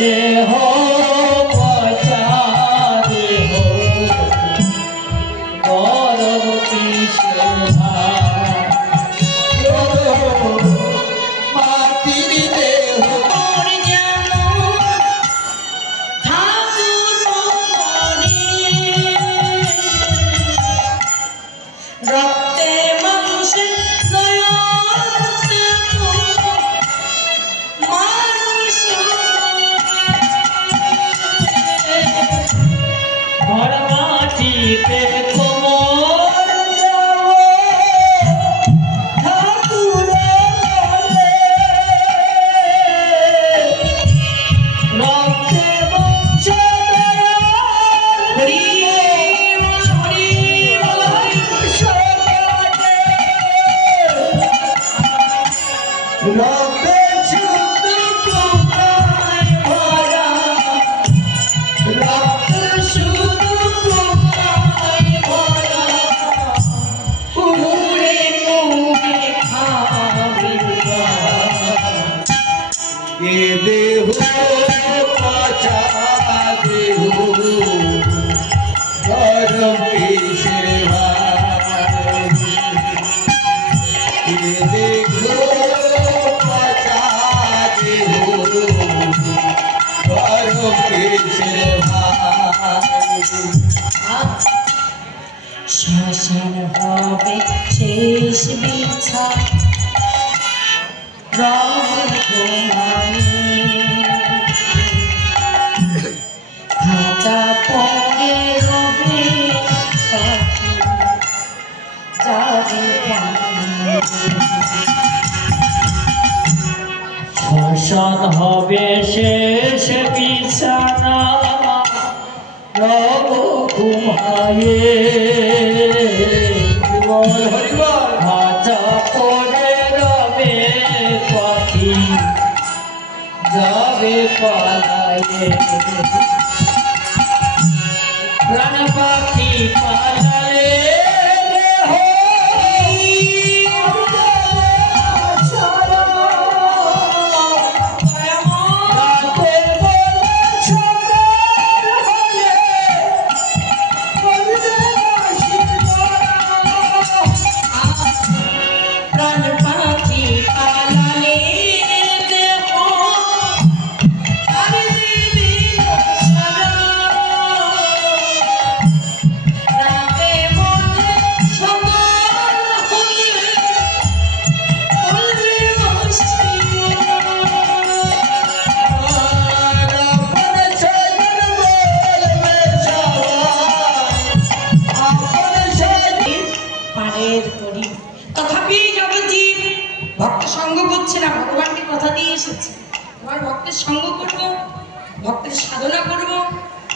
देह पचा देह गौरव की शोभा मातिर देह रक्ते मांसे घर माटीते कोमर जाओ ठाकुर रक्ते बंशे हरि हरि रक्ते शुद्ध कुमार भरा देह पचा देह गौरव की सेवा देह पचा देह गौरव की सेवा শ্মশান হবে শেষ বিছা খাঁচা পড়ে রবে শ্মশান হবে শেষ বিছানা রব ঘুমায়ে খাঁচা পড়ে রবে পাখি যাবে পালায়ে প্রাণ পাখি পালালে तथापि जगज्जीव भक्त संग करছে না ভগবানকে কথা দিয়ে এসেছে আমার ভক্তের সঙ্গ করব ভক্তের সাধনা করব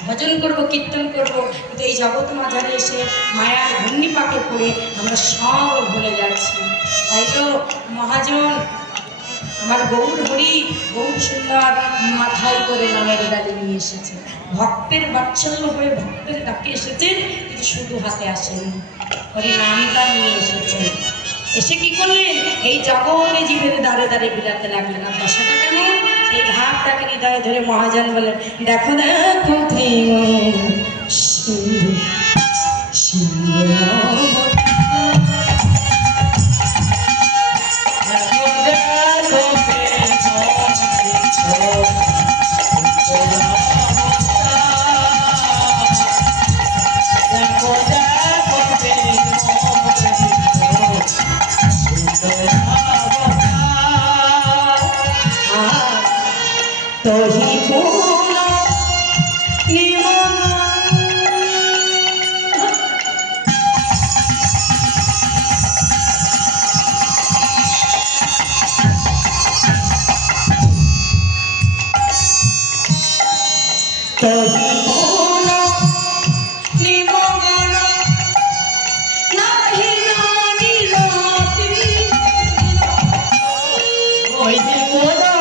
ভজন করব কীর্তন করব কিন্তু এই জগৎ মাঝারে এসে মায়ার ঘূর্ণি পাকে পড়ে আমরা সব ভুলে যাচ্ছি তাই তো মহাজন আমার গৌর হরি গৌর সুন্দর মাথায় করে নামের ডালি নিয়ে এসেছে ভক্তের বাৎসল্য হয়ে ভক্তের ডাকে এসেছেন কিন্তু শুধু হাতে আসেনি হরি নামটা নিয়ে এসেছেন এসে কি করলেন এই জগতে জীবের দ্বারে দ্বারে বিলাতে লাগলেন আর দশাটা কেমন সেই ঘাটটাকে হৃদয়ে ধরে মহাজন বলেন দেখো দেখো तो ही पूरा निमन तो ही पूरा निमन नाही नानी राती ओई पूरा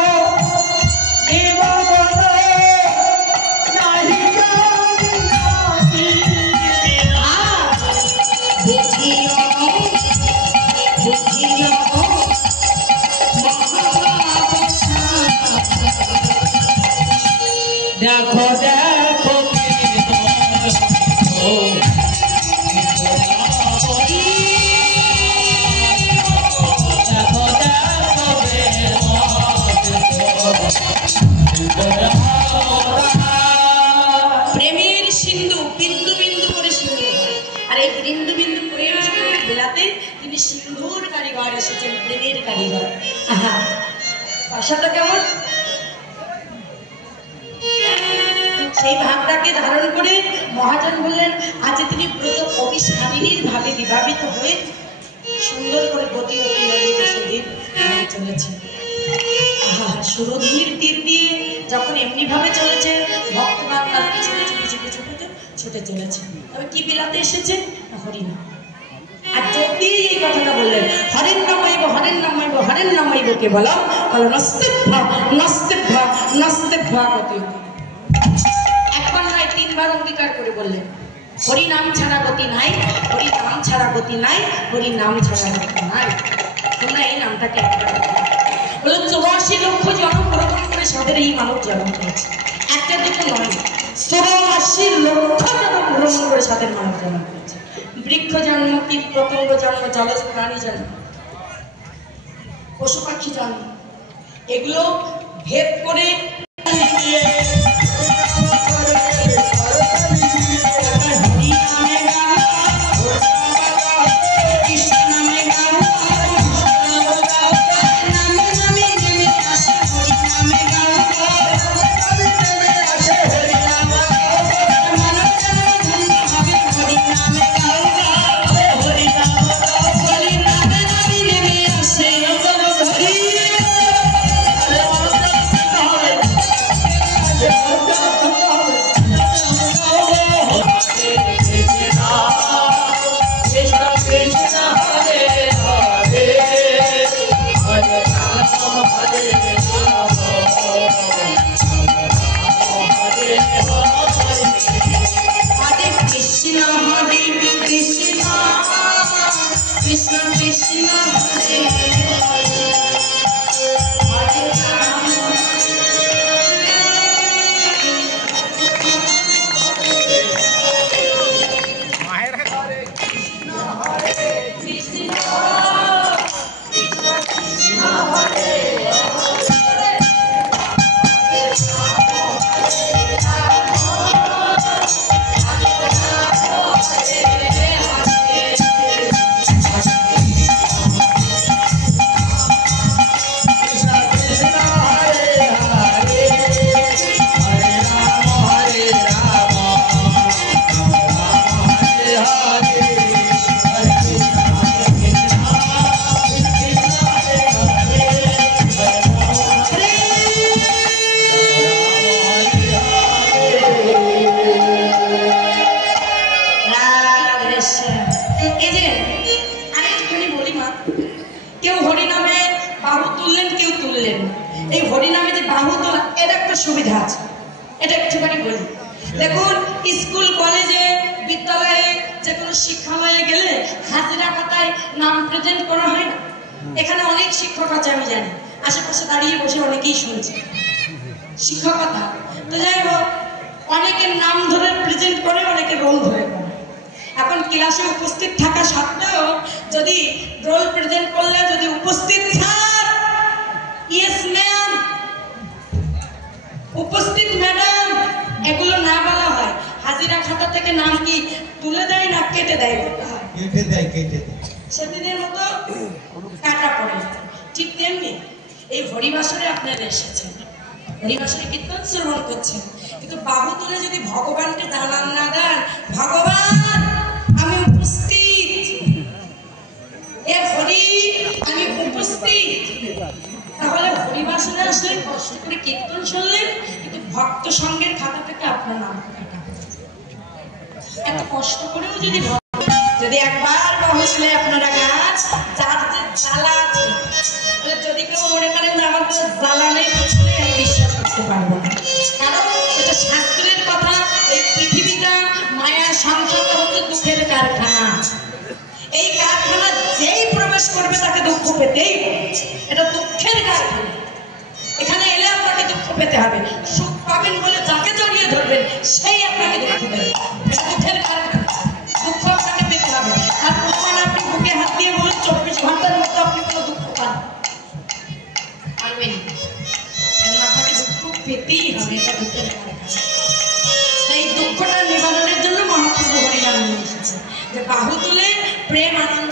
দেখো দেখো প্রেমের সিন্ধু বিন্দু বিন্দু করে সিন্ধু হয়। আর এই বিন্দু বিন্দু প্রেম বেলাতে তিনি সিন্ধুর কারিগর এসেছেন, প্রেমের কারিগর। আহা, ভাষাটা কেমন? সেই ভাবটাকে ধারণ করে মহাজন বললেন, আজ তিনি ব্রত অভিসারিণীর ভাবে বিভাবিত হয়ে সুন্দর করে গতি চলেছে। আহা, সুরধুনির তীর দিয়ে যখন এমনি ভাবে চলেছে, ভক্তগণ তার পিছু পিছু পিছু পিছু পিছু ছুটে চলেছে। তবে কি বিলাতে এসেছে? হরিনাম। আর যদি এই কথাটা বললেন, হরেন নামাইব হরেন নামাইব হরেন নামাইব কে বলা বলো নস্তেভা নস্তেভা নস্তেভা গতি। একবার নয়, তিনবার অঙ্গীকার করে বললেন, হরি নাম ছাড়া গতি নাই, হরি নাম ছাড়া গতি নাই, হরি নাম ছাড়া গতি নাই। তোমরা এই নামটাকে বলো 84 লক্ষ জন্ম গ্রহণ করে সাদের এই মানব জন্ম হয়েছে। একটা দুটো নয়, 84 লক্ষ জন্ম গ্রহণ করে সাদের মানব জন্ম হয়েছে। বৃক্ষ জন্ম, কীট পতঙ্গ জন্ম, জলজ প্রাণী জন্ম, পশু পাখি জন্ম, এগুলো ভেদ করে সুবিধা আছে, এটা একটুখানি বলি। দেখুন, স্কুল কলেজে বিদ্যালয়ে যে কোনো শিক্ষালয়ে গেলে হাজিরা খাতায় নাম প্রেজেন্ট করা হয় না। এখানে অনেক শিক্ষক আছে, আমি জানি, আশেপাশে দাঁড়িয়ে বসে অনেকেই শুনছে শিক্ষকতা। তো যাই হোক, অনেকের নাম ধরে প্রেজেন্ট করে, অনেকে রোল ধরে করে। এখন ক্লাসে উপস্থিত থাকা সত্ত্বেও যদি রোল প্রেজেন্ট করলে যদি উপস্থিত স্যার, ইয়েস ম্যাম, উপস্থিত ম্যাডাম এগুলো না বলা হয়, হাজিরা খাতা থেকে নাম কি তুলে দেয় না কেটে দেয়? কেটে দেয়, কেটে দেয়, সেদিনের মতো কাটা পড়ে। ঠিক তেমনি এই হরিবাসরে আপনারা এসেছেন, হরিবাসরে কীর্তন শ্রবণ করছেন, কিন্তু বাহু তুলে যদি ভগবানকে জানান না দেন, ভগবান আমি উপস্থিত, এ হরি আমি উপস্থিত, তাহলে হরিবাসরে আসলে কষ্ট করে কীর্তন শুনলেন, কিন্তু ভক্ত সঙ্গের খাতা থেকে আপনার নাম কাটা। এত কষ্ট করেও যদি একবার বসলে আপনারা গাছ যার যে জ্বালা আছে, যদি কেউ মনে করেন যে আমার কোনো জ্বালা নেই, আমি বিশ্বাস করতে পারবো না। কারণ এটা শাস্ত্রের কথা, এই পৃথিবীটা মায়ার সংসার হচ্ছে দুঃখের কারখানা। এই কারখানা যেই প্রবেশ করবে তাকে দুঃখ পেতেই, এটা দুঃখের কারখানা। এখানে এলে আপনাকে দুঃখ পেতে হবে। সুখ পাবেন বলে যাকে জড়িয়ে ধরবেন সেই আপনাকে দুঃখ দেবে। এটা দুঃখের কারণ, দুঃখ আপনাকে পেতে হবে। আর প্রমাণ আপনি বুকে হাত দিয়ে বলুন 24 ঘন্টার মধ্যে আপনি কোনো দুঃখ পান পারবেন, কারণ আপনাকে দুঃখ পেতেই হবে। এটা দুঃখের কারণ। সেই দুঃখটা নিবারণের জন্য মহাপ্রভু হরিনাম নিয়ে এসেছে যে বাহু তুলে প্রেম আনন্দ